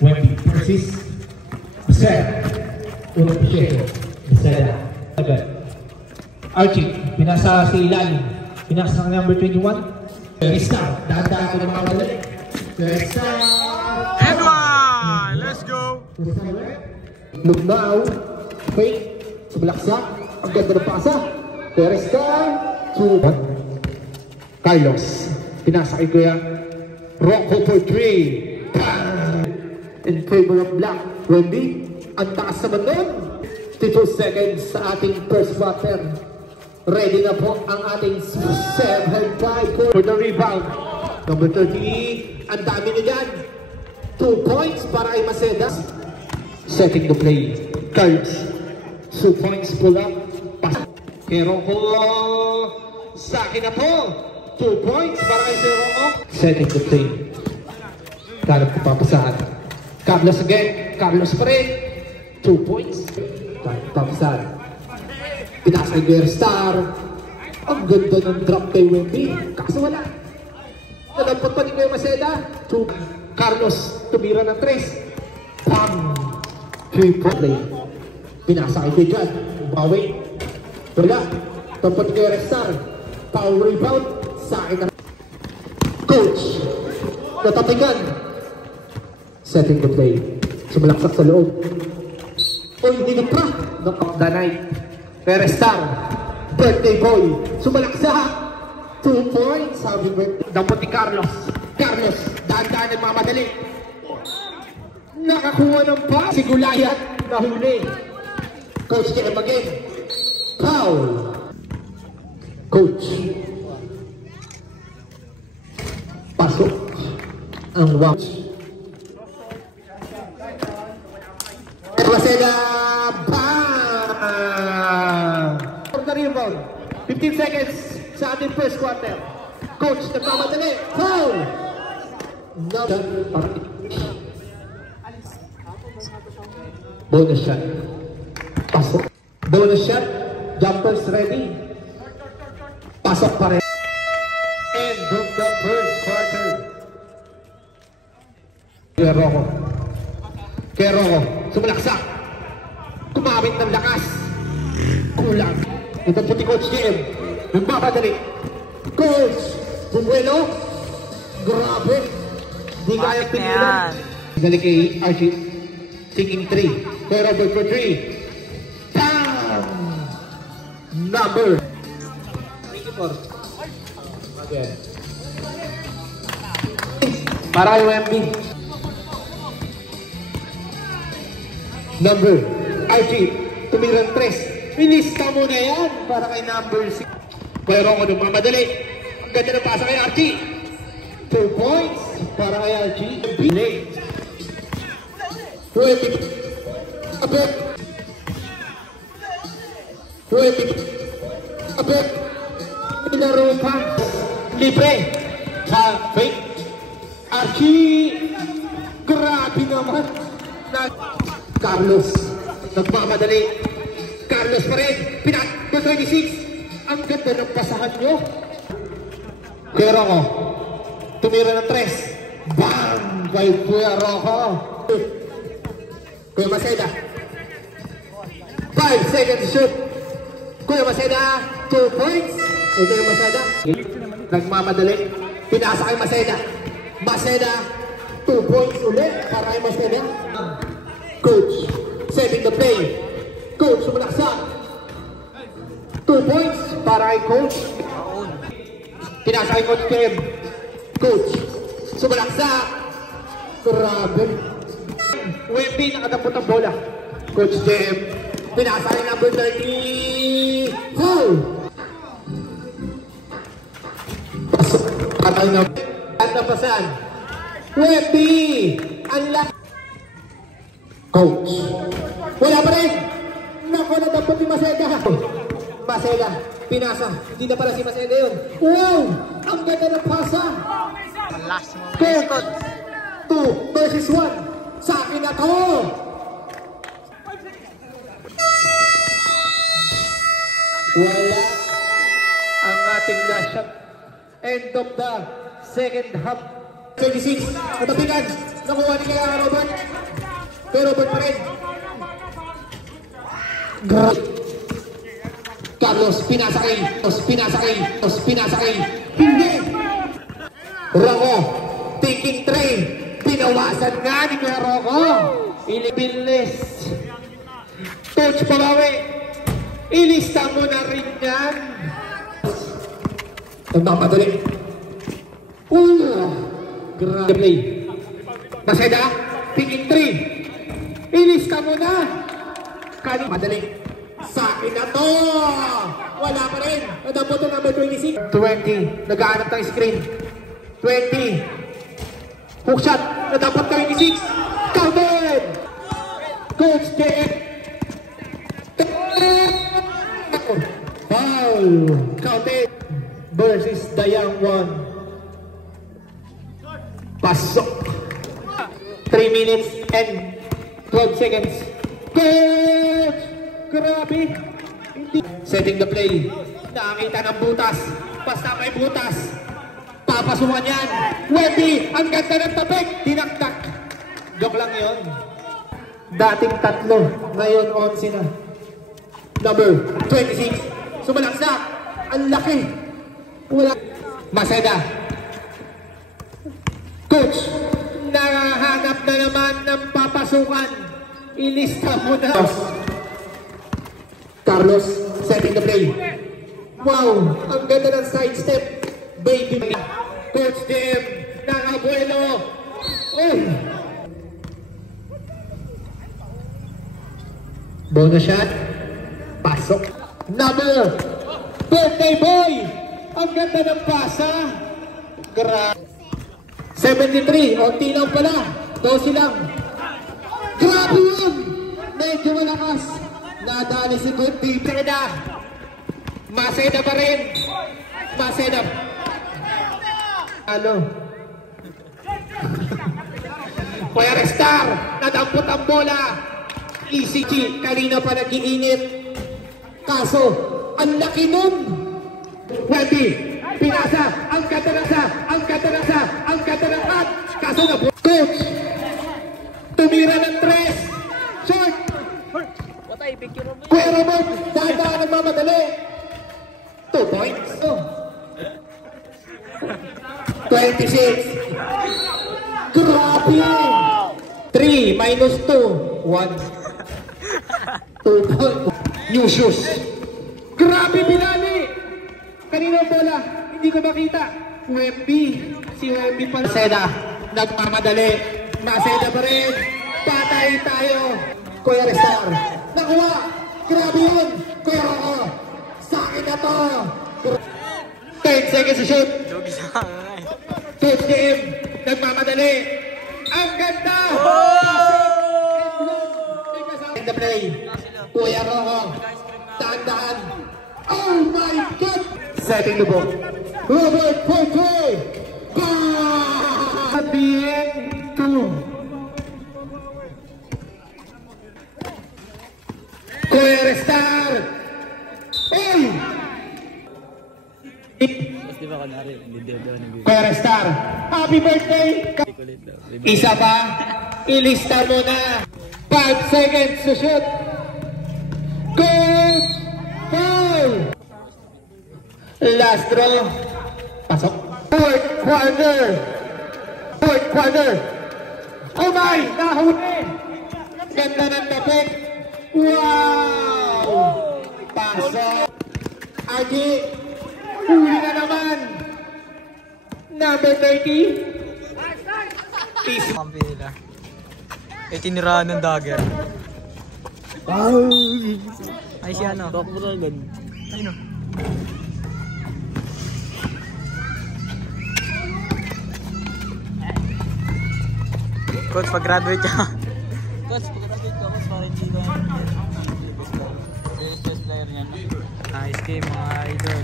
Wemby versus Maceda. Unang position, Maceda. Agad. Archie, pinasa sa ilalim. Pinasa ng number 21. Star, dahan-dahan ko ng mga madali. Star! Edwin! Let's go! Lugnaw, fake, sumalaksak, ang ganda ng pasa. Star, Carlos, pinasa kay Kuya Rocco for 3. In favor of Black. Wemby, ang taas naman nun. 52 seconds sa ating first quarter. Ready na po ang ating 7-5 for the rebound. Number 30, ang dami na dyan. 2 points para kay Maceda. Setting the play. Carlos, 2 points pull up. Kay Rocco, sa akin na po. 2 points para kay Rocco. Setting the play. Kalap ko papasahan. Carlos again. Carlos pa rin. 2 points. Kalap ko papasahan. Pinasa kay Guerra Star. Ang ganda ng drop kay Wemby. Kaso wala. Nalampot pa din kay Maceda. Carlos, tumira ng 3. Bam! 3-point play. Pinasa kay Dejan. Bawi. Wala. Tampot kay Guerra Star. Power rebound. Sa akin na. Coach. Natatigan. Setting the play. Sumalaksak sa loob. Oy, dinipra. Knock the night. Star, birthday boy, sumalaksak. 2 points, sabi birthday. Dampot ni Carlos. Carlos, dahan-dahan nagmamadali. Nakakuha ng pass. Si Gulayat, nahuli. Coach Jem again. Foul. Coach. Pasok. Ang watch. Maceda, rebound. 15 seconds sa ating first quarter. Coach, nagmamadali. Foul! Bonus shot. Pasok. Bonus shot. Jumpers ready. Pasok pa rin. End of the first quarter. Kaya Rocco. Sumalaksak. Kumawit ng lakas. Kulang. Ito po ni Coach Jem. Nagmamadali. Coach Bumuelo. Grabe. Di kaya pinilan. Dali kay Archie. Taking 3. Kaya Robert for 3. Bam! Number 24. Again. Para kay Wemby. Number Archie. Tumirang 3. Ilista mo na yan para kay number 6. Pero ako nung mamadali. Ang ganda ng pasa kay Archie. 2 points para kay Archie. Bilay. Wemby. Abek. Wemby. Abek. Pinaro pa. Libre. Fake. Archie. Grabe naman. Carlos. Nagmamadali. Carlos pa rin, pinat, 26. Ang ganda ng pasahan nyo. Kuya Rocco, tumira ng 3. Bang! Kay Kuya Rocco. Kuya Maceda. 5 seconds shoot. Kuya Maceda, 2 points. O Kuya Maceda. Nagmamadali. Pinasa kay Maceda. Maceda, 2 points ulit para kay Maceda. Coach, setting the play. Coach, sumalaksak. 2 points para kay Coach. Pinasa kay Coach Jem. Coach, sumalaksak. Grabe. Wemby, nakadampot ang bola. Coach Jem. Pinasa kay number 30. Foul! Pasok. Patay na. At napasan. Wemby! Unlock. Coach. Wala pa rin. Naku, nadampot ni Maceda. Maceda, pinasa. Hindi na pala si Maceda yun. Wow! Ang ganda ng pasa. Coach, 2 versus 1. Sa akin na to. Wala ang ating last shot. End of the second half. 26. Matapikan. Nakuha ni kaya Robert. Kaya Robert pa rin. Carlos, pinasakay. Hindi. Rocco, taking tray. Pinawasan nga ni Kuya Rocco. Ilibilis. Coach Palawi. Ilista mo na rin yan. Nagmamadali. Grabe play. Maseda, taking tray. Ilista mo na. Madali. Sa akin na to. Wala pa rin. Nadampo to number 26. 20. Naghahanap ng screen. 20. Hook shot. Nadampo 26. Counted. Coach JM. Foul. Counted. Versus the young one. Pasok. 3 minutes and 12 seconds. Coach! Grabe! Setting the play. Nakakita ng butas. Basta may butas. Papasukan yan. Wendy! Ang ganda ng tapik! Dinaktak. Joke lang yun. Dating 3. Ngayon 11 na. Number 26. Sumalaksak. Ang laki. Wala. Maseda. Coach! Nakahanap na naman ng papasukan. Ilista mo na. Carlos, setting the play. Wow, ang ganda ng sidestep. Baby. Coach DM, ng Abuelo. Bonus shot. Pasok. Number. Birthday boy. Ang ganda ng pasa. Grabe. 73. Onti lang pala. 12 lang. Grabe yun! Medyo malakas. Nadali si Gundi. Maseda pa rin. Maseda. Ano? Kuya Restar. Nadampot ang bola. ECG. Kanina pa nag-iinit. Kaso, ang laki nun. Wendy. Pinasa. Ang katarasa. Kaso na. Coach. Tumira ng 3. Short. Kuya Robert, dahan-dahan nagmamadali. 2 points. 26. Grabe. 3 minus 2. 1. 2 points. New shoes. Grabe, Binali. Kanina bola, hindi ko makita. Wemby. Si Wemby pala. Maseda, nagmamadali. Maseda pa rin. Patay tayo. Kuya Restar. Nakuha. Grabe yun. Kuya Rocco. Sa akin na to. 10 seconds to shoot. Coach game. Nagmamadali. Ang ganda. In the play. Kuya Rocco. Daan-daan. Oh my God. Setting the ball. Robert Poitras. Being 2. Kuya Restar! Hey! Kuya Restar, happy birthday! Isa pa, ilista mo na. 5 seconds to shoot. Good! Foul! Last draw. Pasok. Fourth quarter. Oh my! Nahuli! Ganda ng tapik. Wow! Pasok. Agi. Huli na naman. Number 30. Easy. Tinirahan ng dagger. Wow! Ay si ano? Ayun o. Coach, pag-graduate ka. Coach, pag-graduate ka, mas parang hindi ba best player niyan. Nice game mga idol.